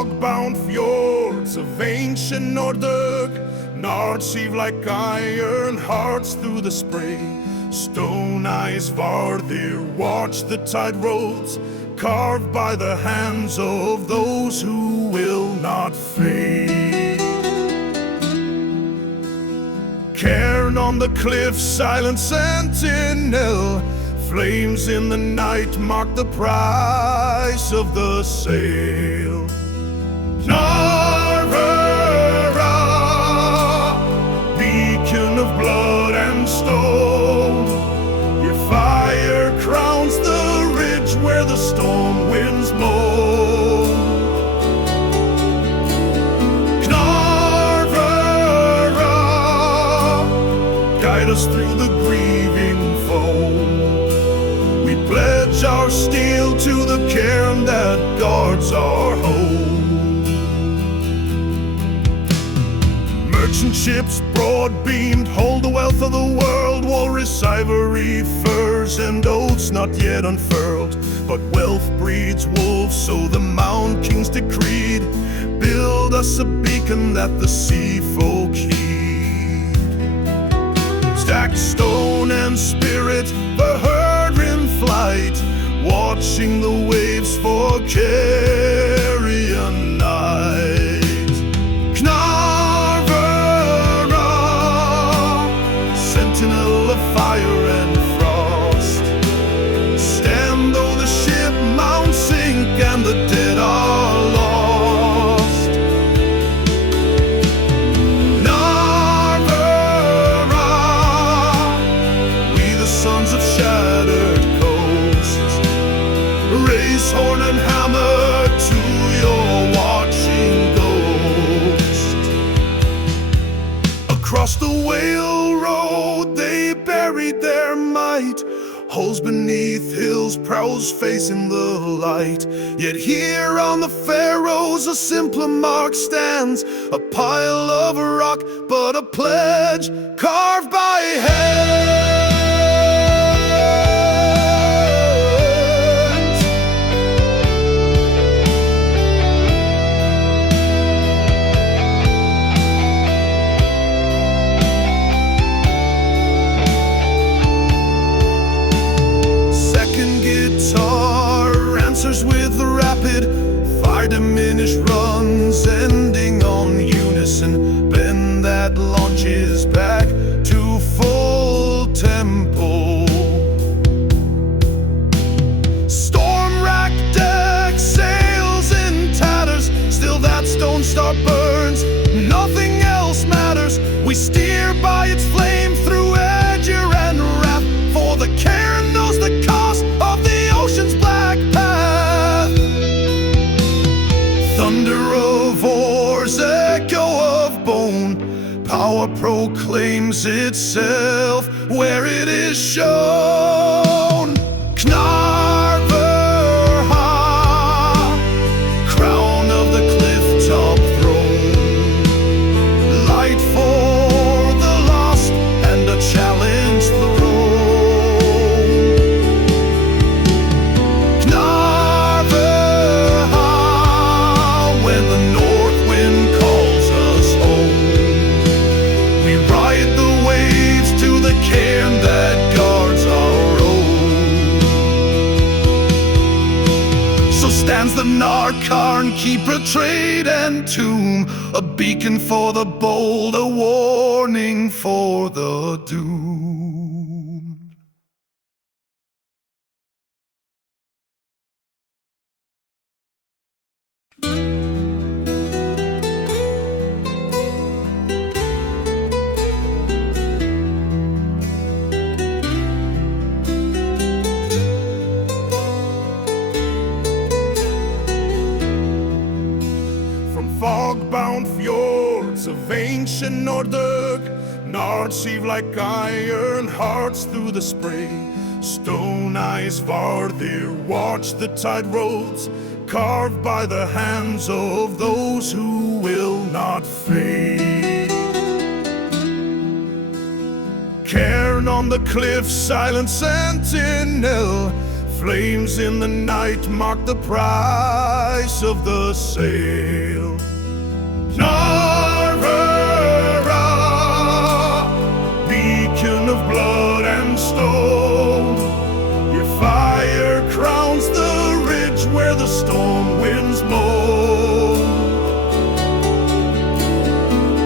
fog-bound fjords of ancient Nordic, Nards heave like iron hearts through the spray. Stone eyes Vardir watch the tide roads, carved by the hands of those who will not fade. Cairn on the cliff, silent sentinel, flames in the night mark the price of the sail. Narvera, beacon of blood and stone, your fire crowns the ridge where the storm winds blow. Narvera, guide us through the grieving foam. We pledge our steel to the cairn that guards our home. Merchant ships broad-beamed hold the wealth of the world, walrus ivory, furs and oats not yet unfurled. But wealth breeds wolves, so the Mound Kings decreed, build us a beacon that the sea folk heed. Stacked stone and spirit, the herd in flight, watching the waves for carrion night. Knarvera, sentinel of fire and frost, stand though the ship mounts sink and the dead are lost. Knarvera, we the sons of shattered coasts, raise horn and hammer to your watching ghost. Across the whale road they buried their might, holes beneath hills, prows facing the light. Yet here on the Faroes a simpler mark stands, a pile of rock but a pledge carved by hand. Answers with the rapid, fire diminished runs, ending on unison. Bend that launches back to full tempo. Storm-racked deck, sails in tatters, still that stone star burns, nothing else matters. We steer by its flame through edger and wrath, for the cairn knows the cost of the ocean's black path. Thunder of oars, echo of bone, power proclaims itself where it is shown. Knarverha, crown of the cliff-top throne, light for the lost and a challenge thrown. Stands the Narkarn, keeper, trade and tomb, a beacon for the bold, a warning for the doomed. Fog-bound fjords of ancient Nordic, Nards heave like iron hearts through the spray. Stone eyes Vardir watch the tide roads, carved by the hands of those who will not fade. Cairn on the cliff, silent sentinel, Flames in the night mark the price of the sale. Narvera, beacon of blood and stone, your fire crowns the ridge where the storm winds moan.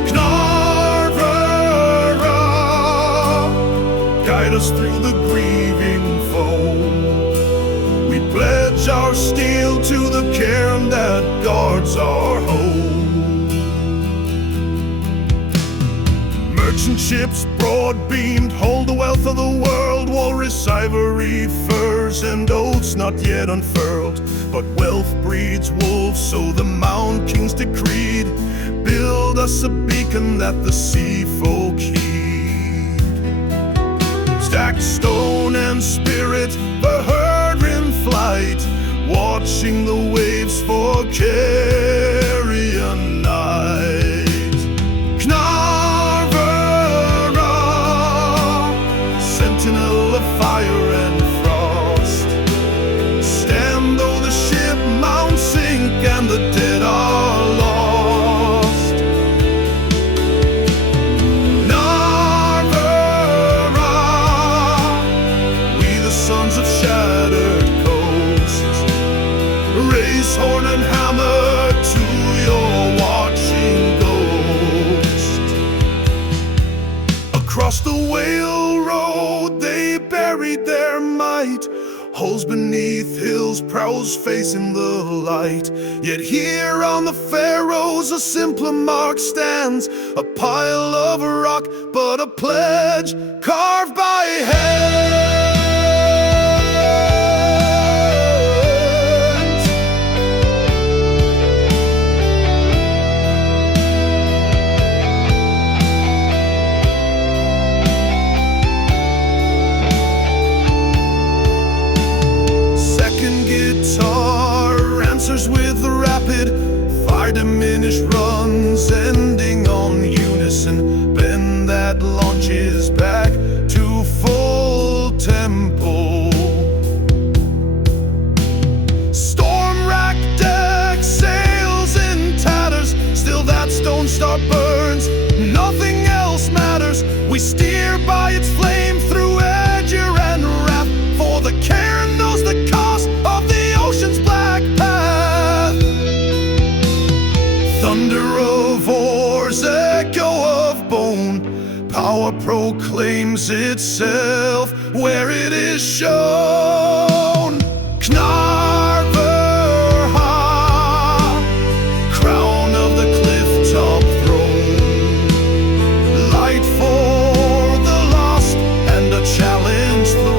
Narvera, guide us through the grieving foam. We pledge our steel to the cairn that guards our home. Merchant ships broad-beamed hold the wealth of the world, walrus, ivory, furs, and oats not yet unfurled. But wealth breeds wolves, so the Mound Kings decreed, build us a beacon that the sea folk heed. Stacked stone and spirit, the herd in flight, watching the waves for carrion night. Sentinel of fire and frost, stand though the ship mounts sink and the dead are lost. Narvera, we the sons of shattered coasts, raise horn and hammer to your watching ghost. Across the whale road they buried their might, holes beneath hills, prows facing the light. Yet here on the Faroes a simpler mark stands, a pile of rock, but a pledge carved by hand. With the rapid, fire diminished runs, ending on unison. Bend that launches back to full tempo. Storm-racked deck, sails in tatters, still that stone star burns, nothing else matters. We steer by its flame through edger and raft, for the cairn knows the cost of the ocean's black path. Thunder of oars, echo of bone, power proclaims itself where it is shown. Knarverha, crown of the cliff-top throne, light for the lost and a challenge thrown.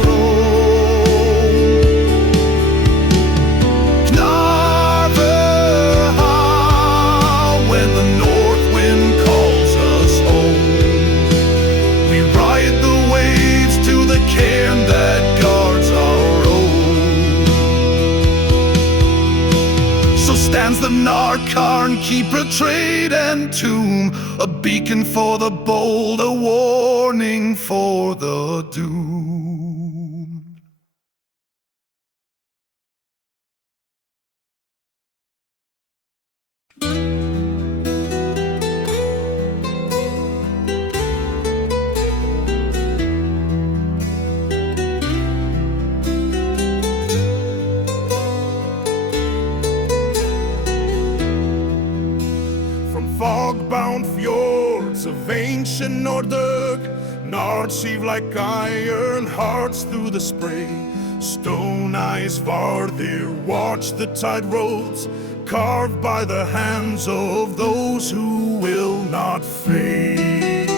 Stands the Narkarn, keeper, trade, and tomb, a beacon for the bold, a warning for the doomed. Fog-bound fjords of ancient Nordic, Nards heave like iron hearts through the spray. Stone eyes Vardir watch the tide roads, carved by the hands of those who will not fade.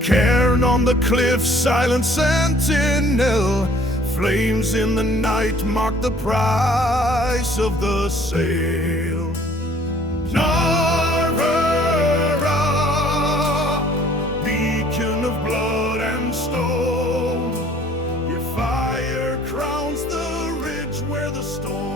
Cairn on the cliff, silent sentinel, flames in the night mark the price of the sale. Narvera, beacon of blood and stone, your fire crowns the ridge where the storm